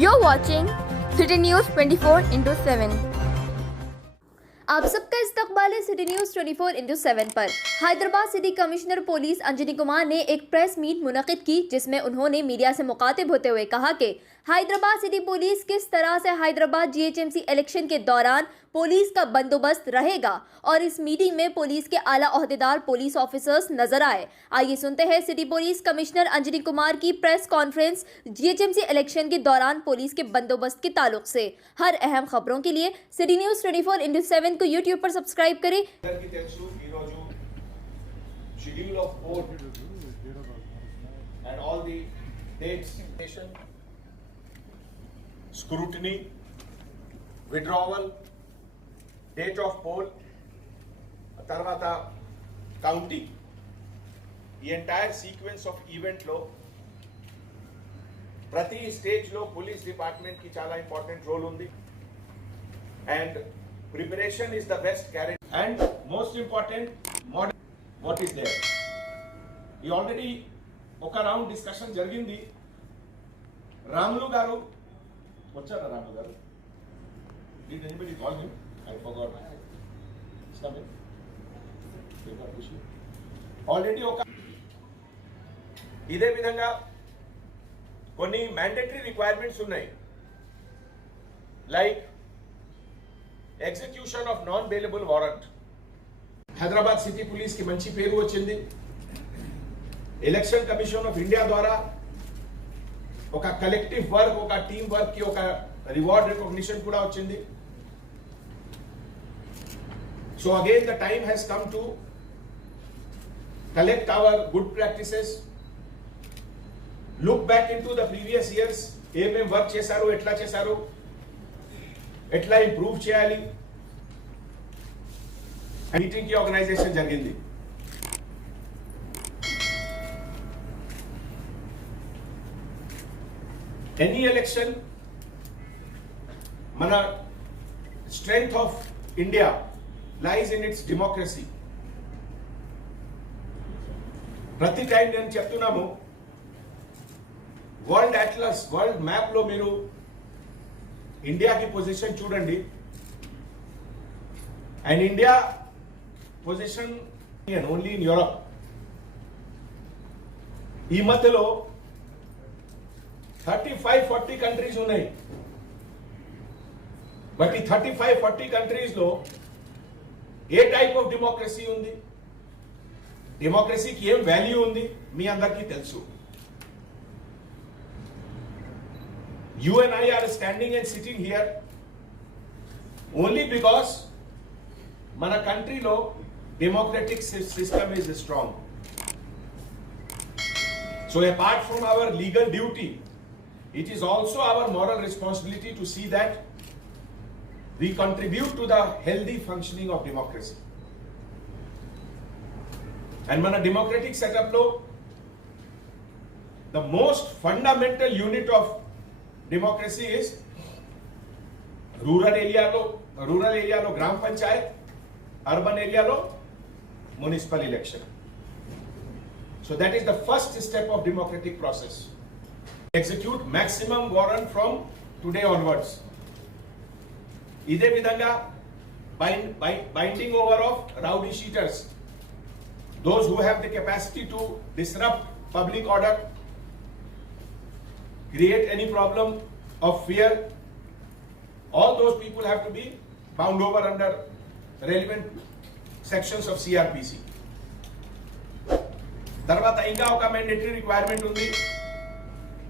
You're watching City News 24/7. आप सबका इस्तकबाल है सिटी न्यूज 24/7 पर। Hyderabad city commissioner police Anjani Kumar ने एक प्रेस मीट मुनक़िद की, जिसमें उन्होंने मीडिया से मुखातिब होते हुए कहा कि हैदराबाद सिटी पुलिस किस तरह से हैदराबाद GHMC इलेक्शन के दौरान पुलिस का बंदोबस्त रहेगा, और इस मीटिंग में पुलिस के आला ओहदेदार पुलिस ऑफिसर्स नजर आए। आइए सुनते हैं city police commissioner Anjani Kumar की प्रेस कॉन्फ्रेंस GHMC इलेक्शन के दौरान पुलिस के बंदोबस्त के ताल्लुक से। हर अहम खबरों के लिए सिटी न्यूज 24/7 को यूट्यूब पर सब्सक्राइब करें। Schedule of vote and all the dates, scrutiny, withdrawal, date of poll, tarvata counting. The entire sequence of event lo prati stage lo police department ki chala important role undi, and preparation is the best guarantee. And most important, modern what is there. ఈ already ఒక round discussion జరిగింది. రాములు గారు వచ్చారా? రాములు గారు did anybody call him? I forgot. Already ఒక ఇదే విధంగా కొన్ని మ్యాండేటరీ రిక్వైర్మెంట్స్ ఉన్నాయి, like execution of non bailable warrant. Hyderabad city police కి మంచి పేరు వచ్చింది. ఎలక్షన్ కమిషన్ ఆఫ్ ఇండియా ద్వారా ఒక కలెక్టివ్ వర్క్, ఒక టీమ్ వర్క్ కి ఒక రివార్డ్ రికగ్నిషన్ కూడా వచ్చింది. So again the time has come to collect our good practices, look back into the previous years, ఏమేం వర్క్ చేశారు, ఎట్లా చేశారు, ఎట్లా ఇంప్రూవ్ చేయాలి. మీటింగ్ కి ఆర్గనైజేషన్ జరిగింది. ఎనీ ఎలక్షన్, మన strength of India lies in it's democracy. ప్రతి టైం నేను చెప్తున్నాము, వరల్డ్ అట్లస్, వరల్డ్ మ్యాప్ లో మీరు ఇండియాకి పొజిషన్ చూడండి, and India position only in Europe. ఈ మధ్యలో 35-40 కంట్రీస్ ఉన్నాయి. బట్ ఈ 35-40 కంట్రీస్ లో ఏ టైప్ ఆఫ్ డెమోక్రసీ ఉంది, డెమోక్రసీకి ఏం వాల్యూ ఉంది మీ అందరికీ తెలుసు. You and I are standing and sitting here only because మన కంట్రీలో democratic system is strong. So apart from our legal duty, it is also our moral responsibility to see that we contribute to the healthy functioning of democracy. And మన democratic setup లో the most fundamental unit of democracy is rural area లో గ్రామ Panchayat, urban area lo municipal election. So that is the first step of democratic process. Execute maximum warrant from today onwards. Ide vidhanga binding over of rowdy sheeters, those who have the capacity to disrupt public order, create any problem of fear, all those people have to be bound over under relevant sections of CRPC. తర్వాత ఇంకా ఒక mandatory requirement ఉంది,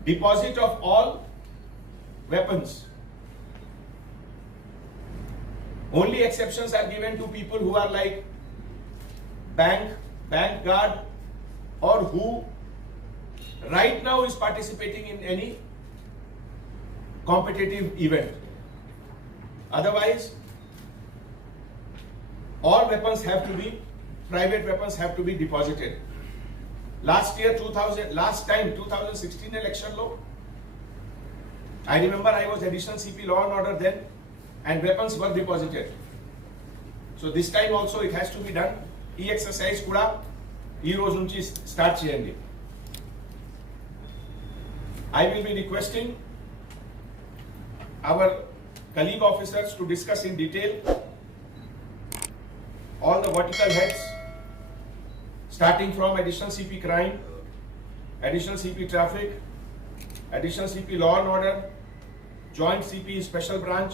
deposit of all weapons. Only exceptions are given to people who are like bank guard, or who right now is participating in any competitive event. Otherwise, all weapons have to be, private weapons have to be deposited. Last time 2016 election law, I remember I was additional CP law and order then, and weapons were deposited. So this time also it has to be done. ఈ exercise కూడా ఈ రోజు నుంచి start చేయండి. I will be requesting our colleague officers to discuss in detail all the vertical heads, starting from Additional CP Crime, Additional CP Traffic, Additional CP Law and Order, Joint CP Special Branch,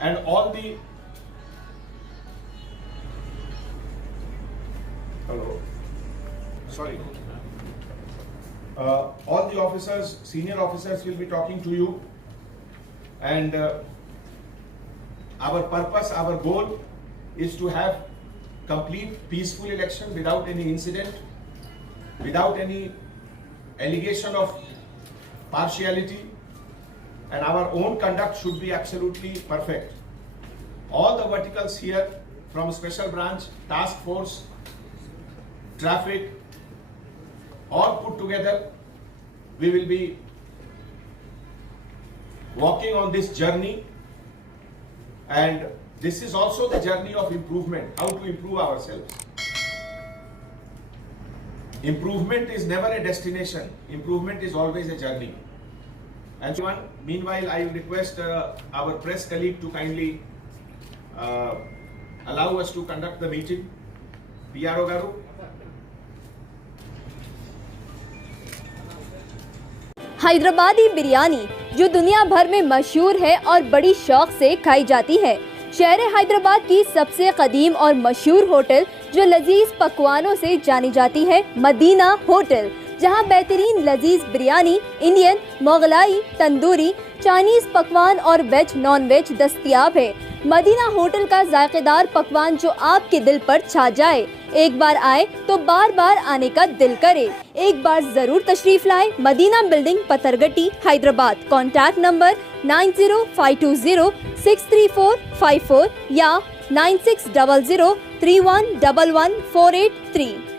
and all the all the officers, senior officers will be talking to you, and our purpose, our goal is to have complete peaceful election without any incident, without any allegation of partiality, and our own conduct should be absolutely perfect. All the verticals here, from special branch, task force, traffic, all put together, we will be walking on this journey, and this is also the journey of improvement, how to improve ourselves. Improvement is never a destination, improvement is always a journey. And meanwhile, I request our press colleague to kindly allow us to conduct the meeting. PRO Garu. Hyderabadi biryani जो दुनिया भर में मशहूर है और बड़ी शौक से खाई जाती है। शहर हैदराबाद की सबसे कदीम और मशहूर होटल जो लजीज पकवानों से जानी जाती है, मदीना होटल, जहां बेहतरीन लजीज बिरयानी, इंडियन, मोगलाई, तंदूरी, चाइनीज पकवान और वेज नॉन वेज दस्तयाब है। मदीना होटल का जायकेदार पकवान जो आपके दिल पर छा जाए, एक बार आए तो बार बार आने का दिल करे। एक बार जरूर तशरीफ लाए। Medina building, Pattharghatti, Hyderabad. Contact number 9052063454 या 9600311148 3।